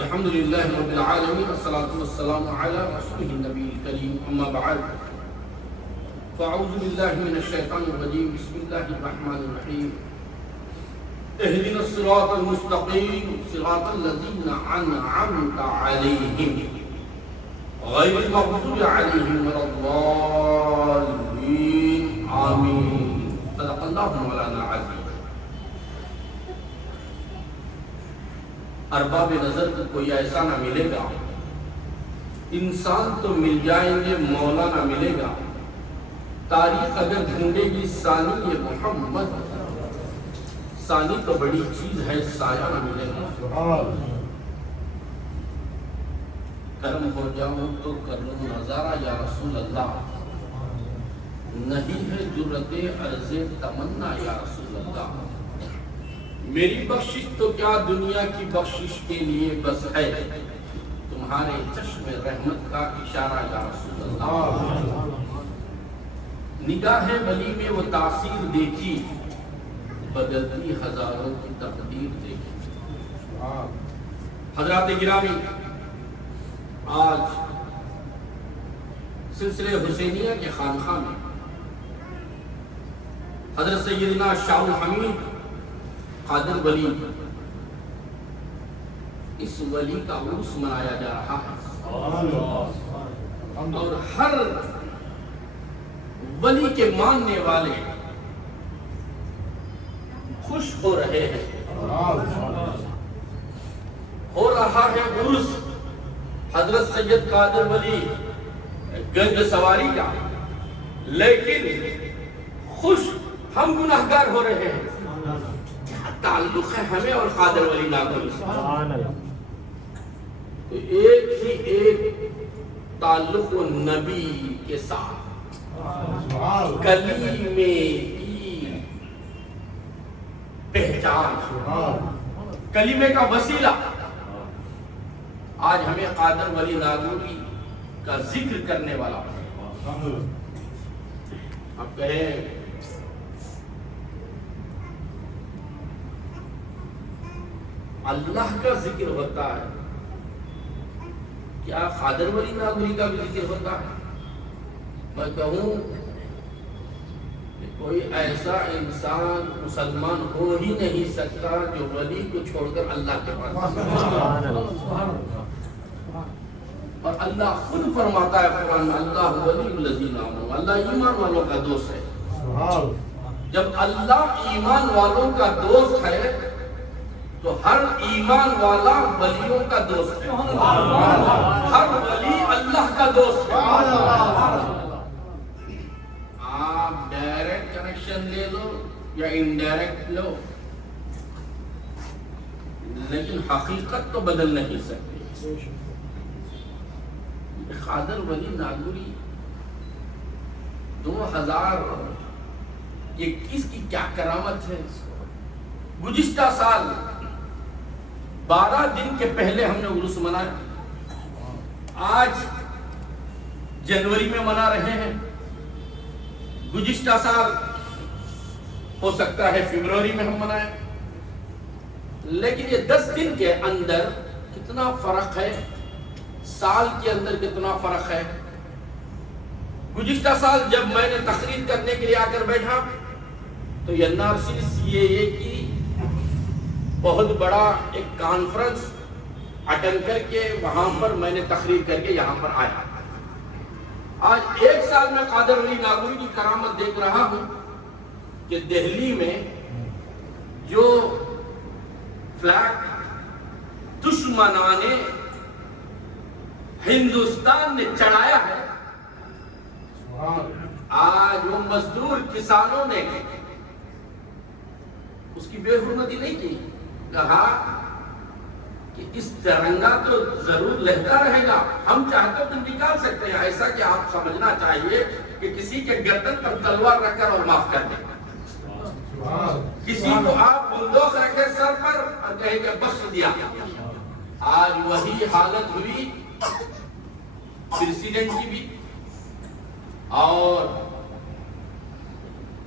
الحمد لله رب العالمين والصلاة والسلام على رسوله النبي الكريم أما بعد فأعوذ بالله من الشيطان الرجيم بسم الله الرحمن الرحيم اهدنا الصراط المستقيم صراط الذين أنعمت عليهم غير المغضوب عليهم ولا الضالين آمين صدق الله مولانا العظيم. ارباب نظر کو کوئی ایسا نہ ملے گا، انسان تو مل جائیں گے مولا نہ ملے گا، تاریخ اگر ڈھونڈے گی ثانی یہ محمد، ثانی تو بڑی چیز ہے سایہ نہ ملے گا. کرم ہو جاؤں تو کر لوں نظارہ یا رسول اللہ، نہیں ہے جرت عرض تمنا یا رسول اللہ. میری بخشش تو کیا دنیا کی بخشش کے لیے بس ہے، تمہارے چشم رحمت کا اشارہ یا رسول اللہ. نگاہ ولی میں وہ تاثیر دیکھی، بدلتی ہزاروں کی تقدیر دیکھی. حضرات گرامی، آج سلسلے حسینیہ کے خانقاہ میں حضرت سیدنا شاہ الحمید قادر ولی، اس ولی کا عرس منایا جا رہا ہے اور ہر ولی کے ماننے والے خوش ہو رہے ہیں. ہو رہا ہے عرس حضرت سید قادر ولی گنج سواری کا، لیکن خوش ہم گناہگار ہو رہے ہیں. تعلق ہے ہمیں اور قادر ولی ناگوری سے، تو ایک ہی ایک تعلق نبی کے ساتھ، کلیمے کی پہچان، کلیمے کا وسیلہ. آج ہمیں قادر ولی ناگوری کا ذکر کرنے والا آپ کہیں اللہ کا ذکر ہوتا ہے، کیا قادر ولی ناگوری کا بھی ذکر ہوتا ہے؟ میں کہوں کہ کوئی ایسا انسان مسلمان ہو ہی نہیں سکتا جو ولی کو چھوڑ کر اللہ کے پاس. اور اللہ خود فرماتا ہے قرآن میں، اللہ ولی الذین آمنوا، اللہ ایمان والوں کا دوست ہے. جب اللہ ایمان والوں کا دوست ہے تو ہر ایمان والا ولیوں کا دوست ہے، ہر ولی اللہ کا دوست ہے. آپ ڈائریکٹ کنیکشن لے لو یا انڈائریکٹ لو، لیکن حقیقت تو بدل نہیں سکتی. قادر ولی ناگوری 2021 کی کیا کرامت ہے. گزشتہ سال 12 دن کے پہلے ہم نے عرس منایا، آج جنوری میں منا رہے ہیں. گزشتہ سال ہو سکتا ہے فروری میں ہم منائیں، لیکن یہ 10 دن کے اندر کتنا فرق ہے، سال کے اندر کتنا فرق ہے. گزشتہ سال جب میں نے تقریر کرنے کے لیے آ کر بیٹھا تو NRC CAA کی بہت بڑا ایک کانفرنس اٹینڈ کر کے وہاں پر میں نے تقریر کر کے یہاں پر آیا. آج 1 سال میں قادر ولی ناگوری کی کرامت دیکھ رہا ہوں کہ دہلی میں جو فلیگ دشمنان ہندوستان نے چڑھایا ہے، آج وہ مزدور کسانوں نے اس کی بے حرمتی نہیں کی. کہا کہ اس ترنگا تو ضرور لہتا رہے گا، ہم چاہتے تو نکال سکتے ہیں. ایسا کہ آپ سمجھنا چاہیے کہ کسی کے گردن پر تلوار رکھ کر اور معاف کر دیں، کسی کو آپ بندوق رکھے سر پر اور کہیں کہ بخش دیا. آج وہی حالت ہوئی پریزیڈنٹ کی بھی اور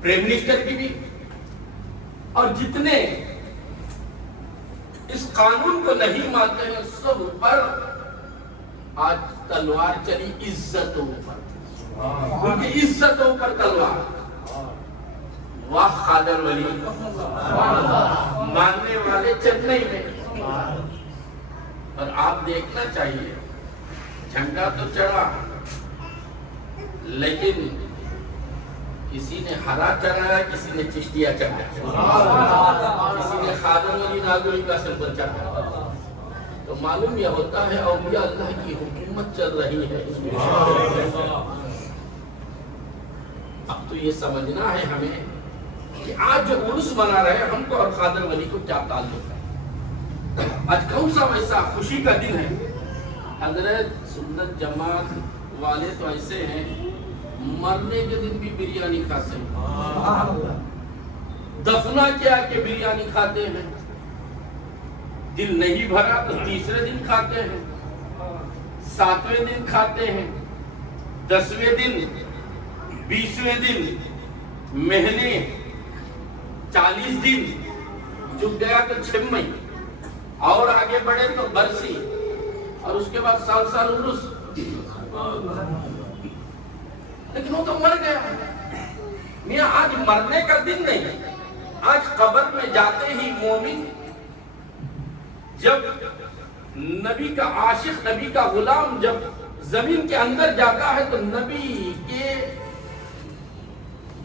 پرائم منسٹر کی بھی، اور جتنے اس قانون کو نہیں مانتے ہیں، سب پر آج تلوار چلی عزتوں پر، ان کی عزتوں پر تلوار۔ واہ قادر ولی، ماننے والے چنئی میں۔ اور آپ دیکھنا چاہیے، جھنڈا تو چڑھا لیکن کسی نے ہرا چڑھایا، کسی نے چشتیہ چڑھایا، کسی نے قادر ولی ناگوری کا سمبل چڑھایا۔ تو معلوم یہ ہوتا ہے اولیاء اللہ کی حکومت چل رہی ہے۔ اب تو یہ سمجھنا ہے ہمیں کہ آج جو عرس منا رہے ہیں ہم کو اور قادر ولی کو کیا تعلق ہے۔ آج کون سا ویسا خوشی کا دن ہے؟ حضرت سنت جماعت والے تو ایسے ہیں مرنے کے دن بھی بریانی کھاتے ہیں، دفنا کیا کہ بریانی کھاتے ہیں، دل نہیں بھرا تو تیسرے دن کھاتے ہیں، 7ویں دن کھاتے ہیں، 10ویں دن، 20ویں دن، مہینے، 40 دن، جھک گیا تو 6 مہینے، اور آگے بڑھے تو برسی، اور اس کے بعد سال سال عرس۔ لیکن وہ تو مر گیا۔ میاں آج مرنے کا دن نہیں، آج قبر میں جاتے ہی مومن جب نبی کا عاشق، نبی کا غلام جب زمین کے اندر جاتا ہے تو نبی کے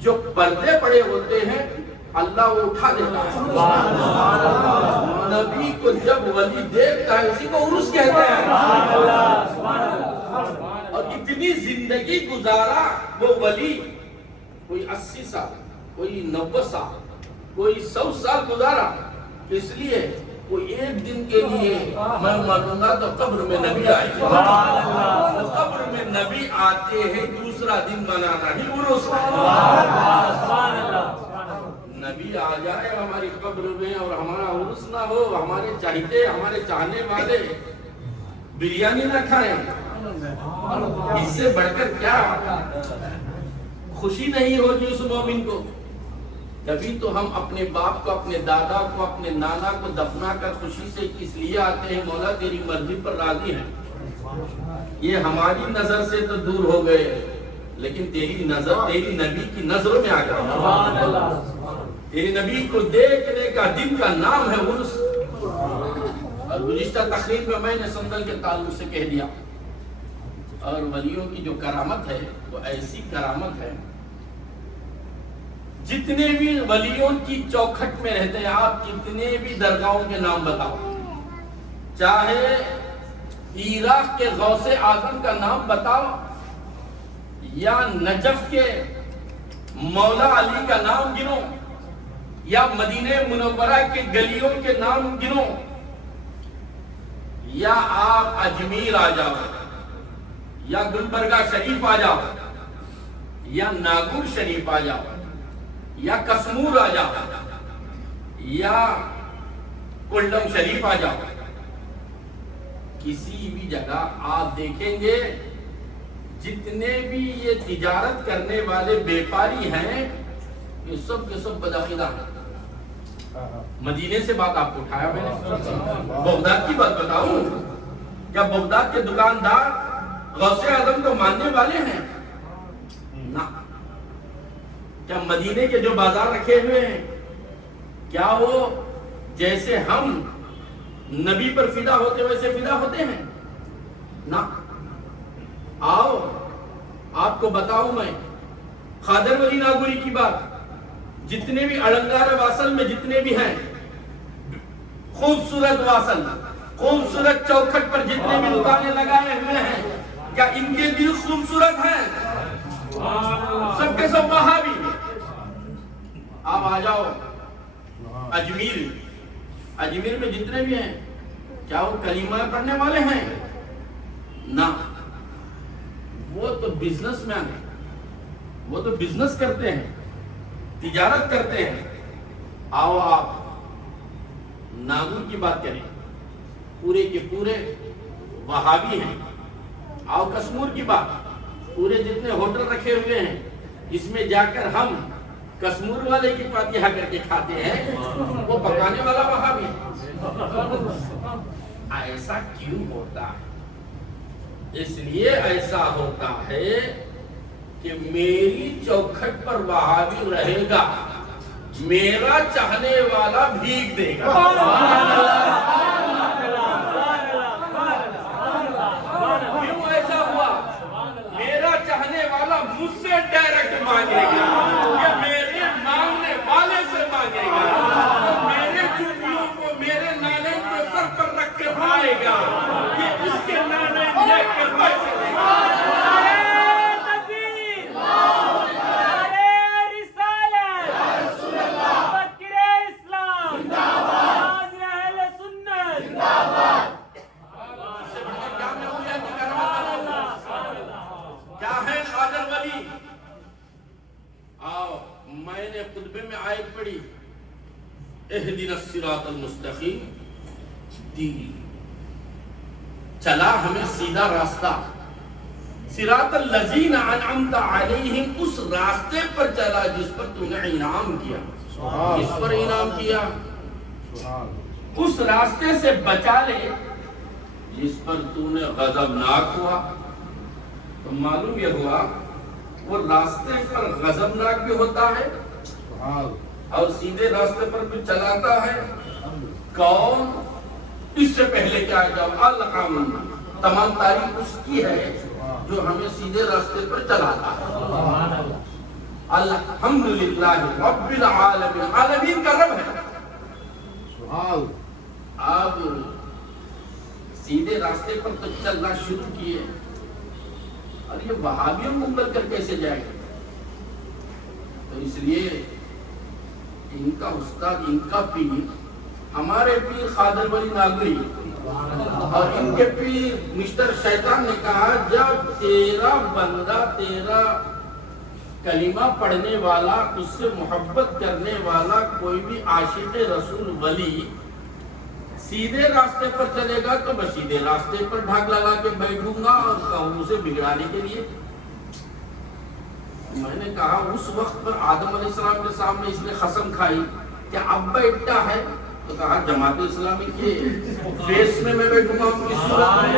جو پردے پڑے ہوتے ہیں اللہ وہ اٹھا دیتا ہے۔ نبی کو جب ولی دیکھتا ہے اسی کو عرس کہتے ہیں۔ اور اتنی زندگی گزارا وہ ولی، کوئی 80 سال، کوئی 90 سال، کوئی 100 سال گزارا، اس لیے کوئی ایک دن کے لیے میں مانوں گا تو قبر میں نبی آئے گا۔ قبر میں نبی آتے ہیں، دوسرا دن منانا ہی عرس ہے۔ نبی آ جائے ہماری قبر میں اور ہمارا عرس نہ ہو، ہمارے چاہتے، ہمارے چاہنے والے بریانی نہ کھائیں، اس سے بڑھ کر کیا خوشی نہیں ہوگی اس مومن کو۔ تبھی تو ہم اپنے باپ کو، اپنے دادا کو، اپنے نانا کو دفنا کر خوشی سے اس لیے آتے ہیں مولا تیری مرضی پر راضی ہیں۔ یہ ہماری نظر سے تو دور ہو گئے لیکن تیری نظر تیری نبی کی نظروں میں آ گئی۔ تیری نبی کو دیکھنے کا دن کا نام ہے عرس۔ اور گزشتہ تقریر میں نے صندل کے تعلق سے کہہ دیا، اور ولیوں کی جو کرامت ہے وہ ایسی کرامت ہے، جتنے بھی ولیوں کی چوکھٹ میں رہتے ہیں آپ کتنے بھی درگاہوں کے نام بتاؤ، چاہے عراق کے غوث اعظم کا نام بتاؤ یا نجف کے مولا علی کا نام گنو یا مدینہ منورہ کے گلیوں کے نام گنو، یا آپ اجمیر آ جاؤ یا گلبرگہ شریف آ جاؤ یا ناگور شریف آ جاؤ یا کسمور آ جاؤ یا کلڈم شریف آ جاؤ، کسی بھی جگہ آپ دیکھیں گے جتنے بھی یہ تجارت کرنے والے بیپاری ہیں یہ سب کے سب بدعقیدہ ہیں۔ مدینے سے بات آپ کو اٹھایا میں نے، بغداد کی بات بتاؤں، کیا بغداد کے دکاندار غوث اعظم کو ماننے والے ہیں؟ نہ۔ کیا مدینے کے جو بازار رکھے ہوئے ہیں کیا وہ جیسے ہم نبی پر فدا ہوتے ویسے فدا ہوتے ہیں؟ نہ۔ آؤ آپ کو بتاؤں میں قادر ولی ناگوری کی بات، جتنے بھی النگار واصل میں جتنے بھی ہیں، خوبصورت واصل، خوبصورت چوکھٹ پر جتنے بھی دکانیں لگائے ہوئے ہیں، کیا ان کے دل خوبصورت ہیں؟ سب کے سب وہابی۔ آپ آ جاؤ اجمیر، اجمیر میں جتنے بھی ہیں کیا وہ کلمہ پڑھنے والے ہیں؟ نہ، وہ تو بزنس مین ہیں، وہ تو بزنس کرتے ہیں، تجارت کرتے ہیں۔ آؤ آپ ناگور کی بات کریں، پورے کے پورے وہابی ہیں۔ آؤ کسمور کی بات، پورے جتنے ہوٹل رکھے ہوئے ہیں جس میں جا کر ہم کسمور والے کی فاتحہ کر کے کھاتے ہیں وہ پکانے والا وہابی ہے۔ ایسا کیوں ہوتا ہے؟ اس لیے ایسا ہوتا ہے کہ میری چوکھٹ پر وہابی رہے گا، میرا چاہنے والا بھیگ دے گا۔ کیوں ایسا ہوا؟ میرا چاہنے والا مجھ سے ڈائریکٹ مانگے گا، یا میرے مانگنے والے سے مانگے گا، میرے چوٹیوں کو میرے نانے کو سر پر رکھ کے آئے گا، یہ اس کے نانے لے کر پیسے دے گا۔ میں نے خطبے میں آیت پڑھی، اہدنا الصراط المستقیم، دی چلا ہمیں سیدھا راستہ، صراط الذین انعمت علیہم، اس راستے پر چلا جس پر تو نے انعام کیا۔ جس پر انعام کیا اس راستے سے بچا لے، جس پر تو نے غضبناک ہوا۔ تو معلوم یہ ہوا وہ راستے پر غضبناک بھی ہوتا ہے اور سیدھے راستے پر بھی چلاتا ہے کون؟ اس سے پہلے کیا ہے؟ جب الحمد، تمام تعریف اس کی ہے جو ہمیں سیدھے راستے پر چلاتا ہے۔ الحمدللہ رب العالمین، عالمین کا رب ہے۔ اب سیدھے راستے پر تو چلنا شروع کیے، اور یہ وہابیوں کو مل کر کیسے جائے گا؟ تو اس لیے ان کا استاد، ان کا پیر، ہمارے پیر خادر ولی ناگری اور ان کے پیر مسٹر شیطان نے کہا، جب تیرا بندہ، تیرا کلمہ پڑھنے والا، اس سے محبت کرنے والا کوئی بھی عاشق رسول ولی سیدھے راستے پر چلے گا تو میں سیدھے راستے پر ڈھاک لگا کے بیٹھوں گا اور کہوں اسے بگڑانے کے لیے۔ میں نے کہا اس وقت پر آدم علیہ السلام کے سامنے اس نے قسم کھائی کہ اب بیٹھتا ہے، تو کہا جماعت اسلامی کے فیس میں بیٹھوں گا، کس صورت میں؟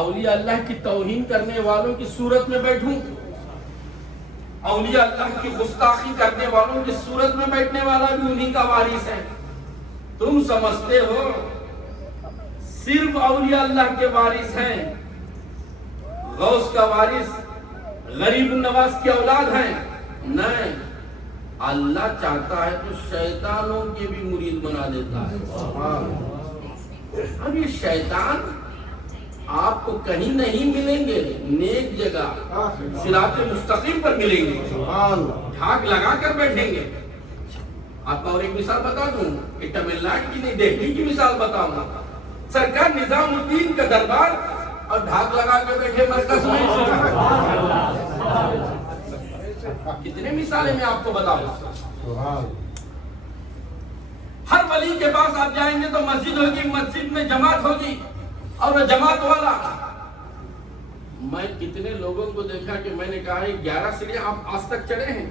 اولیاء اللہ کی توہین کرنے والوں کی صورت میں بیٹھوں، اولیاء اللہ کی گستاخی کرنے والوں کی صورت میں بیٹھنے والا بھی انہی کا وارث ہے۔ تم سمجھتے ہو صرف اولیاء اللہ کے وارث ہیں، غوث کا وارث غریب النواز کی اولاد ہیں؟ نہیں، اللہ چاہتا ہے تو شیطانوں کے بھی مرید بنا دیتا ہے۔ اب یہ شیطان آپ کو کہیں نہیں ملیں گے، نیک جگہ صراط مستقیم پر ملیں گے، ڈھاک لگا کر بیٹھیں گے۔ آپ کو اور ایک مثال بتا دوں، کہ تمل ناڈو کی نہیں، دہلی کی مثال بتاؤں گا۔ سرکار نظام الدین کا دربار اور ڈھاک لگا کے بیٹھے مرکز میں۔ کتنے مثالیں میں آپ کو بتاؤں؟ ہر ولی کے پاس آپ جائیں گے تو مسجد ہوگی، مسجد میں جماعت ہوگی اور وہ جماعت والا۔ میں کتنے لوگوں کو دیکھا کہ میں نے کہا 11 سیڑھیاں آپ آج تک چڑھے ہیں؟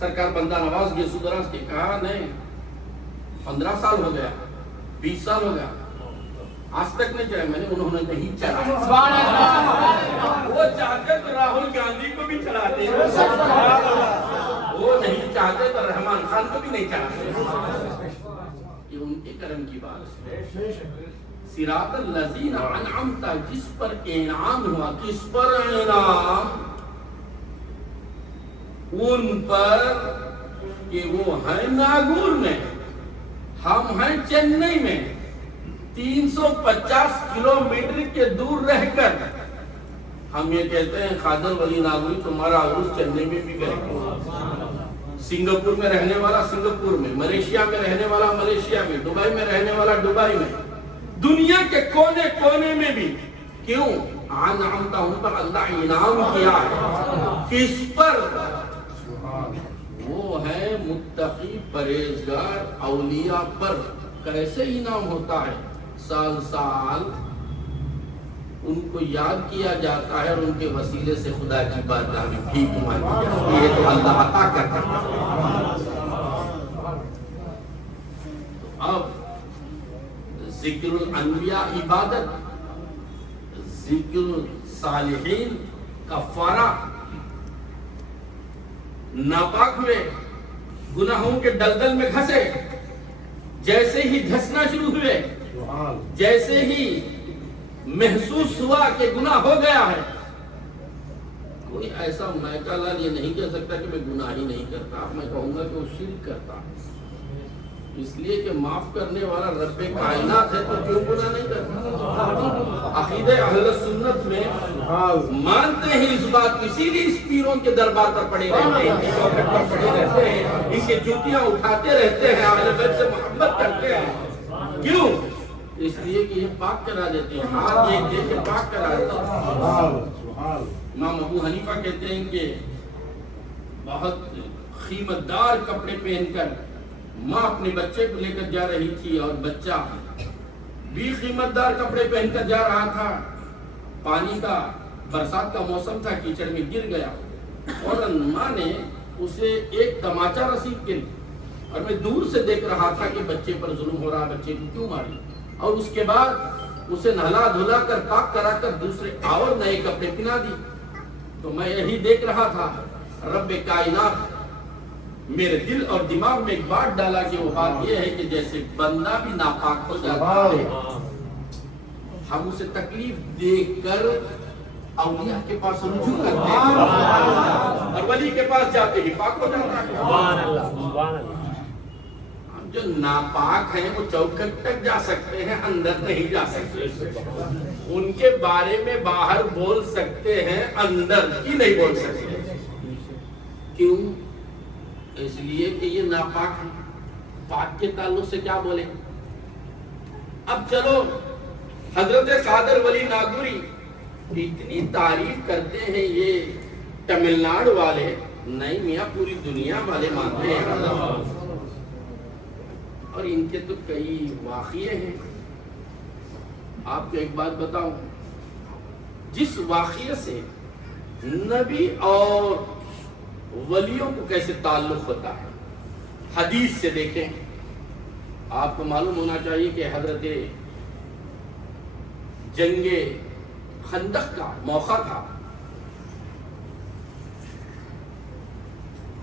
سرکار بندہ نواز گیسو دراز کے کہا نہیں، 15 سال ہو گیا، 20 سال ہو گیا، آج تک نہیں چڑھے۔ میں نے انہوں نے نہیں چڑھا۔ وہ چاہتے تو راہل گاندھی کو بھی چڑھاتے، وہ نہیں چاہتے تو رحمان خان کو بھی نہیں چڑھاتے۔ یہ ان کے کرم کی بات ہے۔ صراط الذین انعمت، جس پر انعام ہوا، کس پر انعام؟ ان پر کہ وہ ہیں ناگور میں، ہم ہیں چنئی میں، 350 کلومیٹر کے دور رہ کر ہم یہ کہتے ہیں خادر ولی ناگوری تمہارا عروس چنئی میں بھی کرے گا، سنگاپور میں رہنے والا سنگاپور میں، ملیشیا میں رہنے والا ملیشیا میں، دبئی میں رہنے والا دبئی میں، دنیا کے کونے کونے میں بھی۔ کیوں؟ انعمت، ان پر اللہ انعام کیا ہے۔ کس پر؟ وہ ہے متقی پرہیزگار اولیاء پر۔ کیسے انعام ہوتا ہے؟ سال سال ان کو یاد کیا جاتا ہے اور ان کے وسیلے سے خدا کی بارگاہ میں بھیک مانگی جاتی ہے، یہ تو اللہ عطا کرتا ہے۔ ذکر الانبیاء عبادت، ذکر الصالحین کفارہ، ناپاک ہوئے، گناہوں کے دلدل میں گھسے، جیسے ہی دھسنا شروع ہوئے، جیسے ہی محسوس ہوا کہ گناہ ہو گیا ہے، کوئی ایسا میکا لال یہ نہیں کہہ سکتا کہ میں گناہ ہی نہیں کرتا، میں کہوں گا کہ وہ شرک کرتا ہے، اس لیے کہ معاف کرنے والا رب کائنات ہے تو کیوں گناہ نہیں کرتا؟ عقیدہ اہل سنت میں مانتے ہیں اس بات کو، اسی لیے اس پیروں کے دربار پر پڑے رہتے ہیں، چوکھٹ پر پڑے رہتے ہیں، ان کی جوتیاں اٹھاتے رہتے ہیں، اہل بیت سے محبت کرتے ہیں، کیوں؟ اس لیے کہ یہ پاک کرا دیتے ہیں، ہاتھ ایک دے کے پاک کرا دیتے ہیں۔ امام ابو حنیفہ کہتے ہیں کہ بہت قیمت دار کپڑے پہن کر ماں اپنے بچے کو لے کر جا رہی تھی، اور بچہ بھی قیمت دار کپڑے پہن کر جا رہا تھا، پانی کا برسات کا موسم تھا، کیچڑ میں گر گیا، اور ماں نے اسے ایک تماچا رسید کے اور میں دور سے دیکھ رہا تھا کہ بچے پر ظلم ہو رہا، بچے کو کیوں ماری، اور اس کے بعد اسے نہلا دھلا کر پاک کرا کر دوسرے اور نئے کپڑے پہنا دی۔ تو میں یہی دیکھ رہا تھا، رب کائنات میرے دل اور دماغ میں ایک بات ڈالا کہ وہ بات یہ ہے کہ جیسے بندہ بھی ناپاک ہو جاتا ہے، ہم اسے تکلیف دے کر اولیاء کے پاس رجوع کرتے ہیں اور ولی کے پاس جاتے ہی پاک ہو جاتا ہے۔ جو ناپاک ہیں وہ چوکھٹ تک جا سکتے ہیں، اندر نہیں جا سکتے، ان کے بارے میں باہر بول سکتے ہیں، اندر کی نہیں بول سکتے، کیوں؟ اس لیے کہ یہ ناپاک ہے، پاک کے تعلق سے کیا بولیں؟ اب چلو حضرت قادر ولی ناگوری اتنی تعریف کرتے ہیں یہ تمل ناڈو والے، نہیں میاں پوری دنیا والے مانتے ہیں، اور ان کے تو کئی واقعے ہیں۔ آپ کو ایک بات بتاؤں، جس واقعے سے نبی اور ولیوں کو کیسے تعلق ہوتا ہے، حدیث سے دیکھیں، آپ کو معلوم ہونا چاہیے کہ حضرت جنگ خندق کا موقع تھا،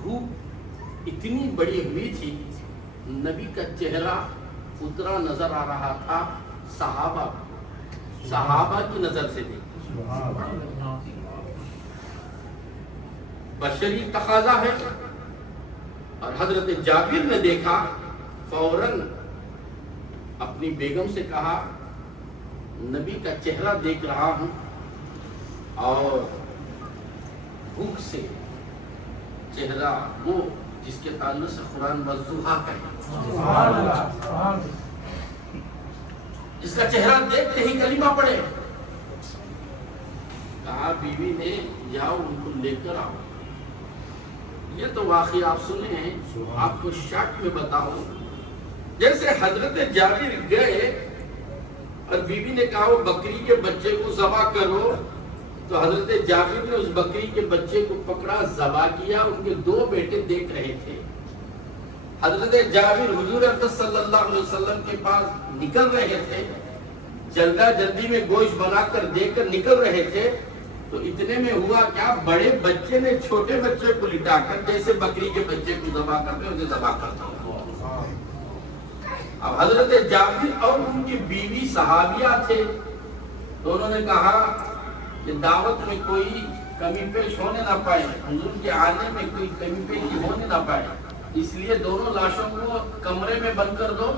دھوپ اتنی بڑی ہوئی تھی، نبی کا چہرہ اترا نظر آ رہا تھا، صحابہ کی نظر سے دیکھ، بشری تقاضا ہے، اور حضرت جابر نے دیکھا، فوراً اپنی بیگم سے کہا نبی کا چہرہ دیکھ رہا ہوں اور بھوک سے چہرہ وہ جس کے تعلق سے قرآن والضحیٰ کہے، جس کا چہرہ دیکھتے ہی کلمہ پڑھے، کہا بیوی نے جاؤ ان کو لے کر آؤ۔ یہ تو واقعی آپ سنے ہیں، آپ کو شک میں بتاؤ، جیسے حضرت جابر گئے اور بیوی نے کہا وہ بکری کے بچے کو ذبح کرو، تو حضرت جابر نے اس بکری کے بچے کو پکڑا، ذبح کیا، ان کے دو بیٹے دیکھ رہے تھے، حضرت جابر حضور اقدس صلی اللہ علیہ وسلم کے پاس نکل رہے تھے، جلدہ جلدی میں گوشت بنا کر دے کر نکل رہے تھے، تو اتنے میں ہوا کیا، بڑے بچے نے چھوٹے بچے کو لٹا کر جیسے بکری کے بچے کو ذبح کرتے اسے ذبح کرتا۔ اب حضرت جابر اور ان کی بیوی صحابیہ تھے، تو انہوں نے کہا کہ دعوت میں کوئی کمی پیش ہونے نہ پائے، حضور کے آنے میں کوئی کمی پیش ہونے نہ پائے، اس لیے دونوں لاشوں کو کمرے میں بند کر دو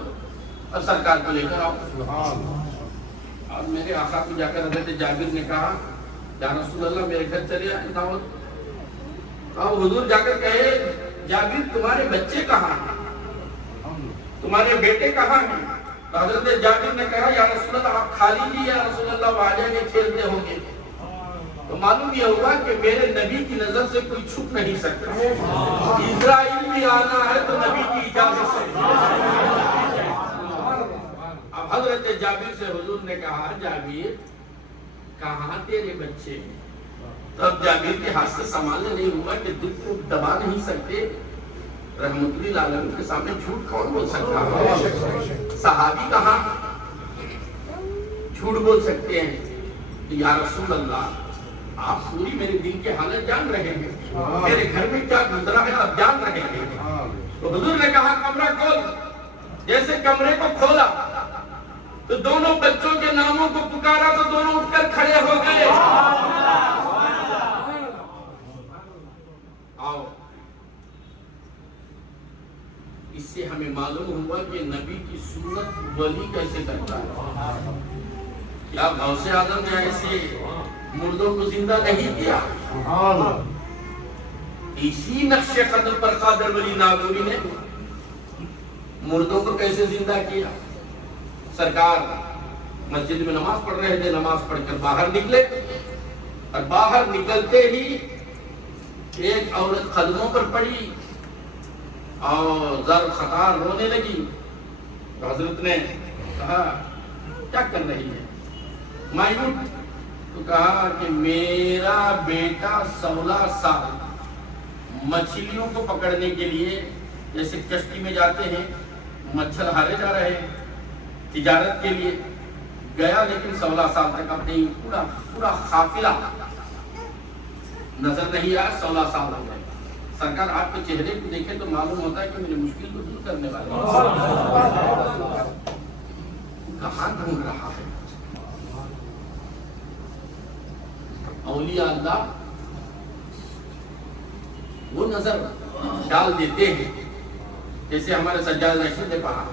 اور سرکار کو لے کر آؤ۔ اور میرے آقا کو جا کر حضرت جابر نے کہا یا رسول اللہ میرے گھر چلے آئے دعوت، اور حضور جا کر کہے جابر تمہارے بچے کہاں ہیں، تمہارے بیٹے کہاں ہیں؟ تو حضرت جابر نے کہا یا رسول اللہ آپ کھا لیجیے، یا رسول اللہ وہ آ جائیں گے کھیلتے ہوں گے۔ تو معلوم یہ ہوا کہ میرے نبی کی نظر سے کوئی چھپ نہیں سکتا، اسرائیل بھی آنا ہے تو نبی کی اجازت سے۔ اب حضرت جابر سے حضور نے کہا جابر کہاں تیرے بچے؟ تو اب جابر کے ہاتھ سے سنبھالنے نہیں ہوا کہ دل کو دبا نہیں سکتے، رحمت اللہ علیہ کے سامنے جھوٹ کون بول سکتا ہے؟ صحابی کہاں؟ جھوٹ بول سکتے ہیں؟ تو یا رسول اللہ آپ پوری میرے دل کے حالت جان رہے ہیں، میرے گھر میں کیا گزرا ہے آپ جان رہے ہیں۔ تو حضور نے کہا کمرہ کھول۔ جیسے کمرے کو کھولا تو دونوں بچوں کے ناموں کو پکارا تو دونوں اٹھ کر کھڑے ہو گئے۔ آؤ، اس سے ہمیں معلوم ہوا کہ نبی کی صورت ولی کیسے کرتا ہے۔ کیا غوث اعظم نے ایسے مردوں کو زندہ نہیں کیا؟ اسی نقش قدم پر قادر ولی ناگوری نے مردوں کو کیسے زندہ کیا؟ سرکار مسجد میں نماز پڑھ رہے تھے، نماز پڑھ کر باہر نکلے اور باہر نکلتے ہی ایک عورت قدموں پر پڑی اور زر خطار رونے لگی۔ تو حضرت نے کہا کیا کر رہی ہے؟ مایوب تو کہا کہ میرا بیٹا 16 سال مچھلیوں کو پکڑنے کے لیے جیسے کشتی میں جاتے ہیں، مچھل ہارے جا رہے ہیں تجارت کے لیے گیا، لیکن 16 سال تک اپنے پورا قافلہ نظر نہیں آیا، 16 سال ہو گئے۔ سرکار آپ کے چہرے کو دیکھیں تو معلوم ہوتا ہے کہ میری مشکل کو دور کرنے والے کہاں ڈھونڈ رہا ہے؟ اولیاء اللہ وہ نظر ڈال دیتے ہیں، جیسے ہمارے سجاد نشید نے کہا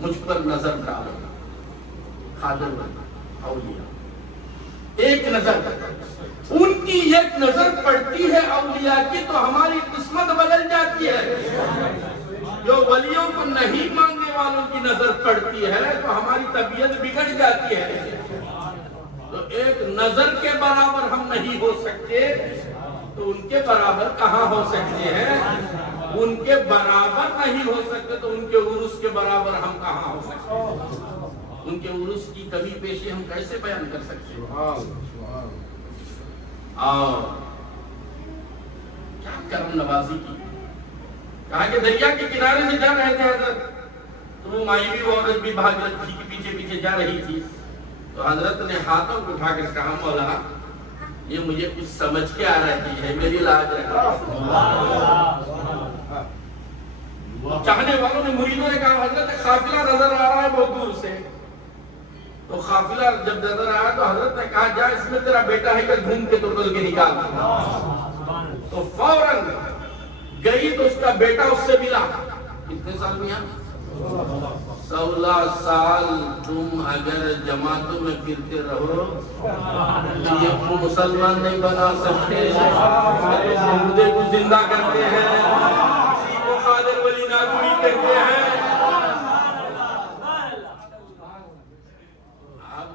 مجھ پر نظر ڈالو قادر ولی اولیاء، ایک نظر، ان کی ایک نظر پڑتی ہے اولیاء کی تو ہماری قسمت بدل جاتی ہے۔ جو ولیوں کو نہیں ماننے والوں کی نظر پڑتی ہے تو ہماری طبیعت بگڑ جاتی ہے۔ تو ایک نظر کے برابر ہم نہیں ہو سکتے تو ان کے برابر کہاں ہو سکتے ہیں؟ ان کے برابر نہیں ہو سکتے تو ان کے عرس کے برابر ہم کہاں ہو سکتے ہیں؟ ان کے عرس کی کمی پیشی ہم کیسے بیان کر سکتے ہیں؟ اور کیا کرم نوازی کی، کہا کہ دریا کے کنارے سے جا رہے تھے حضرت، تو وہ مائیوی عورت بھی بھاگرت جی کے پیچھے پیچھے جا رہی تھی، تو حضرت نے ہاتھوں کو اٹھا کر کہا مولا یہ مجھے کچھ سمجھ کے آ رہی ہے، میری لاج رکھا۔ چاہنے والوں نے، مریدوں نے کہا حضرت قافلہ نظر آ رہا ہے بہت دور سے، تو قافلہ جب نظر آیا تو حضرت نے کہا جا اس میں تیرا بیٹا ہے کہ گھوم کے تو کل کے نکال۔ تو فوراً گئی تو اس کا بیٹا اس سے ملا۔ کتنے سال میاں؟ 16 سال تم اگر جماعتوں میں پھرتے رہو یہ مسلمان نہیں بنا سکتے، مردے کو زندہ کرتے ہیں، اسی کو قادر ولی ناگوری کہتے ہیں۔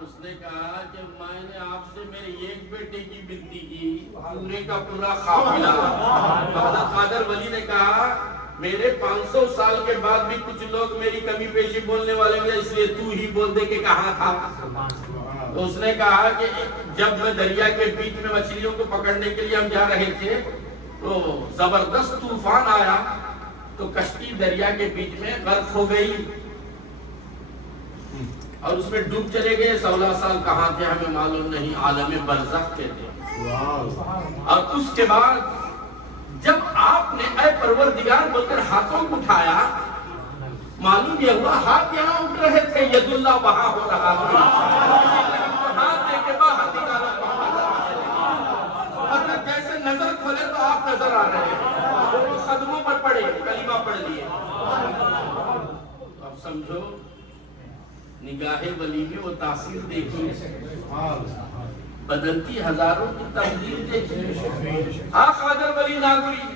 اس نے کہا کہ میں نے آپ سے میرے ایک بیٹے کی بنتی کی، پورے کا پورا قافلہ۔ حضرت قادر ولی نے کہا میرے 500 سال کے بعد بھی کچھ لوگ میری کمی پیشی بولنے والے ہیں، اس لیے تو ہی بول دے کہ کہاں تھا۔ تو اس نے کہا کہ جب میں دریا کے بیچ میں مچھلیوں کو پکڑنے کے لیے ہم جا رہے تھے تو زبردست طوفان آیا تو کشتی دریا کے بیچ میں غرق ہو گئی اور اس میں ڈوب چلے گئے۔ 16 سال کہاں تھے ہمیں معلوم نہیں، عالم برزخ کے تھے۔ اور اس کے بعد جب آپ نے اے پروردگار بول کر ہاتھوں کو اٹھایا، معلوم یہ ہوا ہاتھ یہاں اٹھ رہے تھے، ید اللہ وہاں ہو رہا تھا۔ ہاتھ دے کے باہر نکالا اور جیسے نظر کھولے تو آپ نظر آ رہے ہیں، قدموں پر پڑے، کلمہ پڑھ لیے۔ اب سمجھو نگاہ ولی میں وہ تاثیر دیکھی، بدلتی ہزاروں کی تبدیل دیکھی۔ قادر ولی ناگوری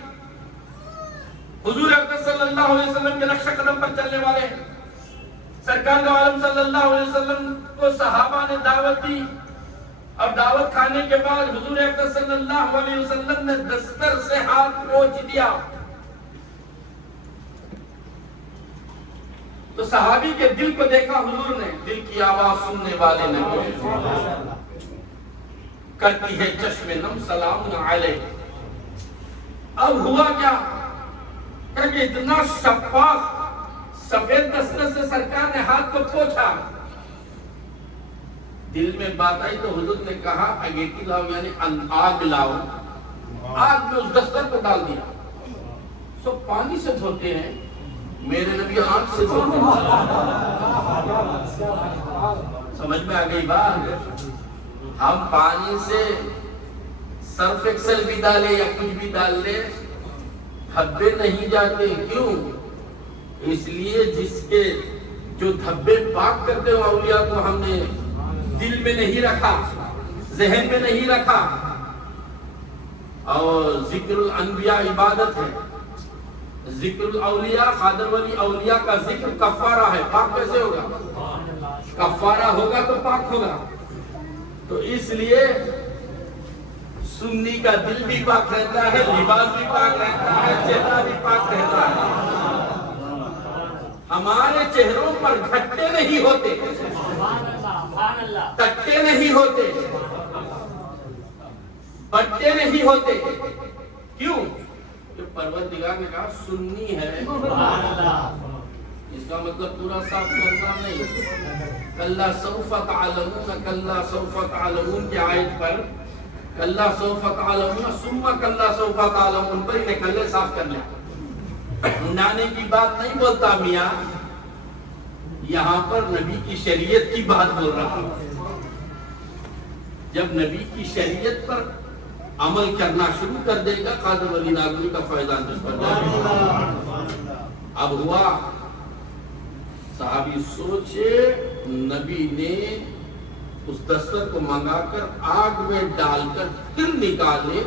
حضور اکرم صلی اللہ علیہ وسلم کے نقش قدم پر چلنے والے، سرکار دو عالم صلی اللہ علیہ وسلم کو صحابہ نے دعوت دی اور دعوت کھانے کے بعد حضور اکرم صلی اللہ علیہ وسلم نے دستر سے ہاتھ پوچھ دیا تو صحابی کے دل کو دیکھا حضور نے، دل کی آواز سننے والے نبی کرتی ہے چشم نم سلام علیہ۔ اب ہوا کیا کہ اتنا شفاف سفید دستر سے سرکار نے ہاتھ کو پوچھا دل میں بات آئی تو حضور نے کہا اگیٹی لاؤ، یعنی آگ لاؤ، آگ میں اس دستر کو ڈال دیا. سب پانی سے دھوتے ہیں، میرے نبی آگ سے دھوتے ہیں. سمجھ میں آ گئی بات؟ ہم پانی سے سرف ایکسل بھی ڈالے یا کچھ بھی ڈال لے دھبے نہیں جاتے. کیوں؟ اس لیے جس کے جو دھبے پاک کرتے ہو اولیاء کو ہم نے دل میں نہیں رکھا، ذہن میں نہیں رکھا. اور ذکر الانبیاء عبادت ہے، ذکر الاولیاء خادر ولی اولیاء کا ذکر کفارہ ہے. پاک کیسے ہوگا؟ کفارہ ہوگا تو پاک ہوگا. تو اس لیے سنی کا دل بھی پاک رہتا ہے، لباس بھی پاک رہتا ہے، چہرہ بھی پاک رہتا ہے. ہمارے چہروں پر گھٹے نہیں ہوتے، تٹے نہیں ہوتے، بٹے نہیں ہوتے. کیوں؟ کہ پروردگار نے کہا سنی ہے. اس کا مطلب پورا صاف کرنا نہیں. کلا سوف تعلمون، کلا سوف تعلمون کی آیت پر کلا سوف تعلمون ثم کلا سوف تعلمون پر انہیں کلے صاف کر لیں. نانے کی بات نہیں بولتا میاں، یہاں پر نبی کی شریعت کی بات بول رہا ہوں. جب نبی کی شریعت پر عمل کرنا شروع کر دے گا قادر ولی ناگوری کا فیضان جس پر جائے گا. اب ہوا صحابی سوچے نبی نے اس دستر کو منگا کر آگ میں ڈال کر پھر نکالے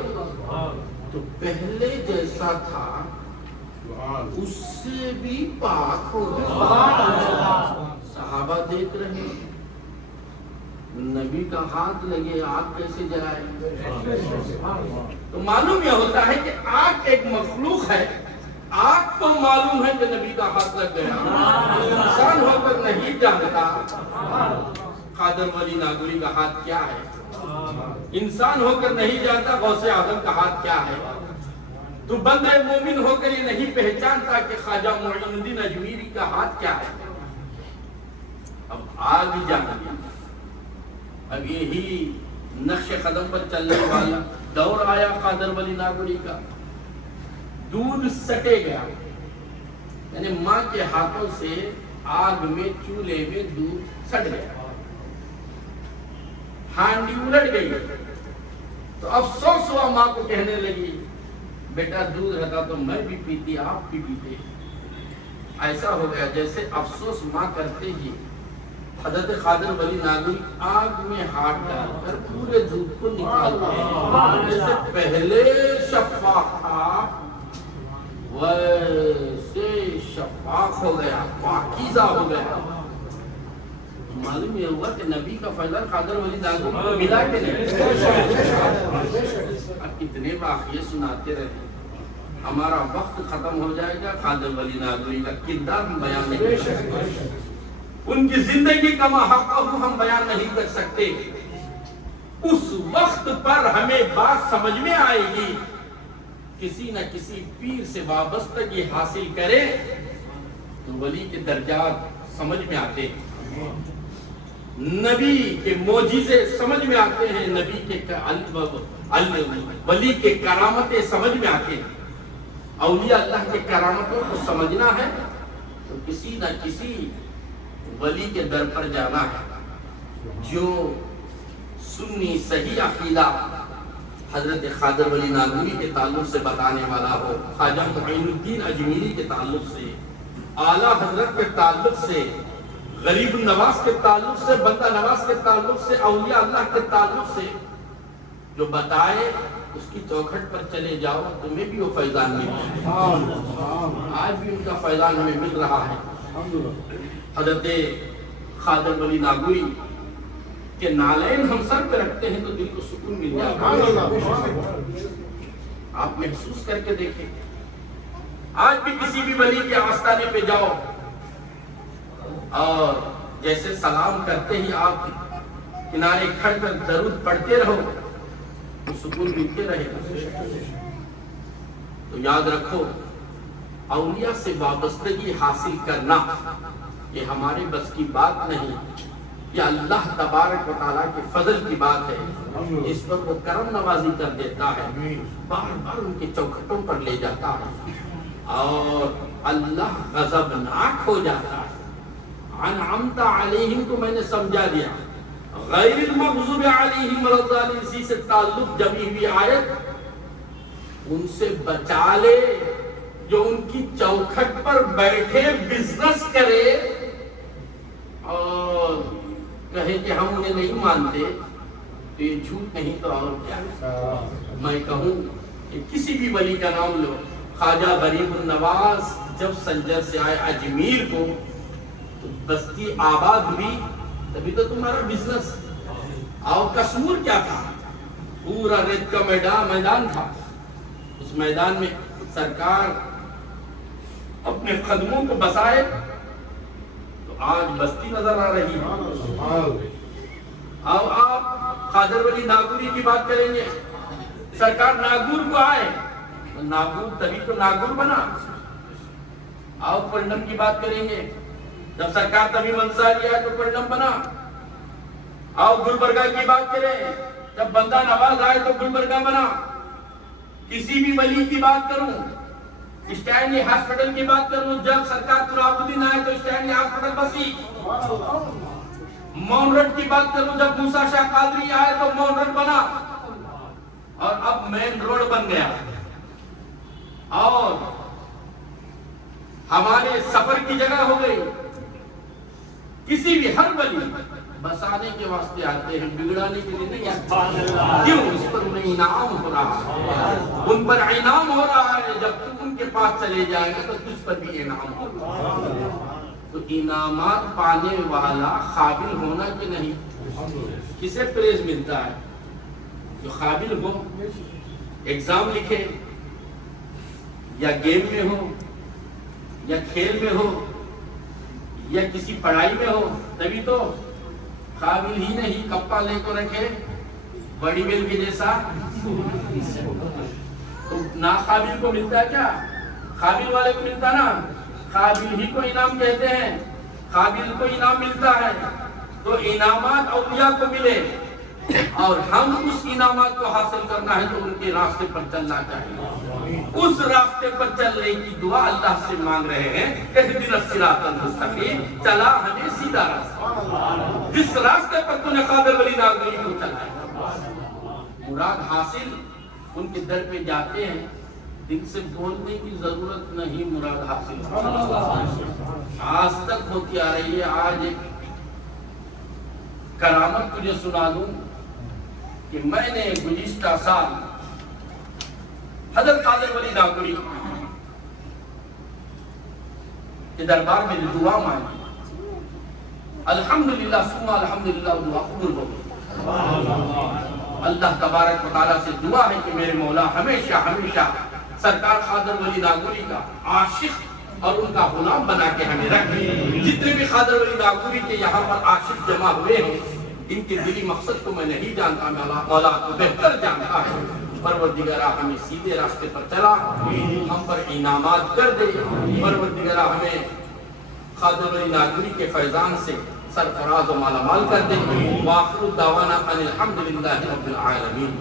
تو پہلے جیسا تھا اس سے بھی پاک ہو گیا. صحابہ دیکھ رہے نبی کا ہاتھ لگے آگ کیسے جلائے. تو معلوم یہ ہوتا ہے کہ آگ ایک مخلوق ہے. آگ کو معلوم ہے کہ نبی کا ہاتھ لگ گیا. انسان ہو کر نہیں جانتا قادر ولی ناگوری کا ہاتھ کیا ہے. انسان ہو کر نہیں جانتا غوث اعظم کا ہاتھ کیا ہے. تو بندہ مومن ہو کر یہ نہیں پہچانتا کہ خواجہ معین الدین اجمیری کا ہاتھ کیا ہے. اب آگ جان گیا. اب یہی نقش قدم پر چلنے والا دور آیا قادر ولی ناگوری کا. دودھ سٹے گیا، یعنی ماں کے ہاتھوں سے آگ میں چولہے میں دودھ سٹ گیا، ہانڈی الٹ گئی. تو افسوس ہوا، ماں کو کہنے لگی بیٹا دودھ رہتا تو میں بھی پیتی آپ بھی پیتے. ایسا ہو گیا جیسے افسوس ماں کرتے ہی حضرت قادر ولی ناگوری آگ میں ہاتھ ڈال کر پورے دودھ کو نکالتے ہیں. جیسے پہلے شفاف تھا ویسے شفاف ہو گیا، پاکیزہ ہو گیا. معلوم یہ ہوا کہ نبی کا فیضان قادر ولی ناگوری کو ملا کہ نہیں. اب کتنے واقعے سناتے رہے، ہمارا وقت ختم ہو جائے گا. قادر ولی ناگوری کا کردار ہم بیان نہیں کر سکتے، ان کی زندگی کا محقق ہم بیان نہیں کر سکتے. اس وقت پر ہمیں بات سمجھ میں آئے گی. کسی نہ کسی پیر سے وابستگی حاصل کرے تو ولی کے درجات سمجھ میں آتے ہیں، نبی کے معجزے سمجھ میں آتے ہیں، نبی کے ولی کے کرامتیں سمجھ میں آتے ہیں. اولیاء اللہ کے کرامتوں کو سمجھنا ہے تو کسی نہ کسی ولی کے در پر جانا ہے جو سنی صحیح عقیدہ حضرت قادر ولی ناگوری کے تعلق سے بتانے والا ہو، خواجہ معین الدین اجمیری کے تعلق سے، اعلیٰ حضرت کے تعلق سے، غریب نواز کے تعلق سے، بندہ نواز کے تعلق سے، اولیاء اللہ کے تعلق سے جو بتائے اس کی چوکھٹ پر چلے جاؤ، تمہیں بھی وہ فیضان ملے. آج بھی ان کا فیضان ہمیں مل رہا ہے. حضرت قادر ولی ناگوری کہ نالین ہم سر پہ رکھتے ہیں تو دل کو سکون مل جاتا ہے. آپ محسوس کر کے دیکھیں، آج بھی کسی بھی ولی کے آستانے پہ جاؤ اور جیسے سلام کرتے ہی آپ کنارے کھڑ کر درود پڑھتے رہو تو سکون ملتے رہے گا. تو یاد رکھو اولیاء سے وابستگی حاصل کرنا یہ ہمارے بس کی بات نہیں. یہ اللہ تبارک و تعالیٰ کے فضل کی بات ہے، جس پر وہ کرم نوازی کر دیتا ہے، بار بار ان کے چوکھٹوں پر لے جاتا ہے اور اللہ غضبناک ہو جاتا ہے۔ انعمت علیہم کو میں نے سمجھا دیا، غیر المغضوب علیہم ولا الضالین اسی سے تعلق جمی ہوئی آیت، ان سے بچا لے جو ان کی چوکھٹ پر بیٹھے بزنس کرے اور کہے کہ ہم انہیں نہیں مانتے، تو یہ جھوٹ نہیں تو اور کیا ہے؟ میں کہوں کہ کسی بھی ولی کا نام لو، خواجہ غریب النواز جب سنجر سے آئے اجمیر کو تو بستی آباد ہوئی، تبھی تو تمہارا بزنس۔ اور کسمور کیا تھا؟ پورا ریت کا میدان تھا، اس میدان میں سرکار اپنے قدموں کو بسائے تو آج بستی نظر آ رہی ہے۔ اب آپ قادر ولی ناگوری کی بات کریں گے، سرکار ناگور کو آئے تو ناگور تبھی تو ناگور بنا۔ آپ پلڈم کی بات کریں گے، جب سرکار تبھی منصاری آئے تو پلڈم بنا۔ آپ گلبرگہ کی بات کریں، جب بندہ نواز آئے تو گلبرگہ بنا۔ کسی بھی ولی کی بات کروں، اسٹینلی ہاسپٹل کی بات کروں، جب سرکار تراب الدین آئے تو اسٹینلی ہاسپٹل بسی۔ مون روڈ کی بات کروں، جب موسیٰ شاہ قادری آئے تو مون روڈ بنا اور اب مین روڈ بن گیا۔ اور ہمارے سفر کی جگہ ہو گئی۔ کسی بھی ہر ولی بسانے کے واسطے آتے ہیں، بگڑانے کے لیے نہیں آتے۔ کیوں؟ اس پر انہیں انعام ہو رہا ہے، ان پر انعام ہو رہا ہے۔ جب تم ان کے پاس چلے جائے گا تو تجھ پر بھی انعام ہوگا۔ تو انعامات پانے والا قابل ہونا کہ نہیں؟ کسے پریز ملتا ہے؟ جو قابل ہو، ایگزام لکھے یا گیم میں ہو یا کھیل میں ہو یا کسی پڑھائی میں ہو، تبھی تو قابل ہی نہیں، کپا لے کو رکھے بڑی بیل کے جیسا، تو ناقابل کو ملتا ہے کیا؟ قابل والے کو ملتا نا، قابل ہی کو انعام کہتے ہیں، قابل کو انعام ملتا ہے۔ تو انعامات اولیاء کو ملے اور ہم اس انعامات کو حاصل کرنا ہے تو ان کے راستے پر چلنا چاہیے۔ اس راستے پر چلنے کی دعا اللہ سے مانگ رہے ہیں، اہدنا الصراط المستقیم، چلا ہمیں سیدھا راستہ، جس راستے پر تو نے قادر ولی ناگوری کو چلا ہے۔ مراد حاصل ان کے در پہ جاتے ہیں، دل سے بولنے کی ضرورت نہیں، مراد حاصل آج تک ہوتی آ رہی ہے۔ آج ایک کرامت تجھے سنا دوں کہ میں نے گزشتہ سال حضرت قادر ولی ناگوری کے دربار میں دعا مانگی، الحمدللہ ثم الحمدللہ دعا قبول ہو گئی۔ اللہ تبارک و تعالیٰ سے دعا ہے کہ میرے مولا ہمیشہ ہمیشہ سرکار قادر ولی ناگوری کا عاشق اور ان کا غلام بنا کے ہمیں رکھے۔ جتنے بھی قادر ولی ناگوری کے یہاں پر عاشق جمع ہوئے ہیں، ان کے دلی مقصد کو میں نہیں جانتا، مولا تو بہتر جانتا ہے۔ پروردگارہ ہمیں سیدھے راستے پر چلا، ہم پر انعامات کر دے۔ پروردگارہ ہمیں قادر ولی ناگوری کے فیضان سے سرفراز و مالا مال کر دے۔ وآخر دعوانا ان الحمدللہ رب العالمین۔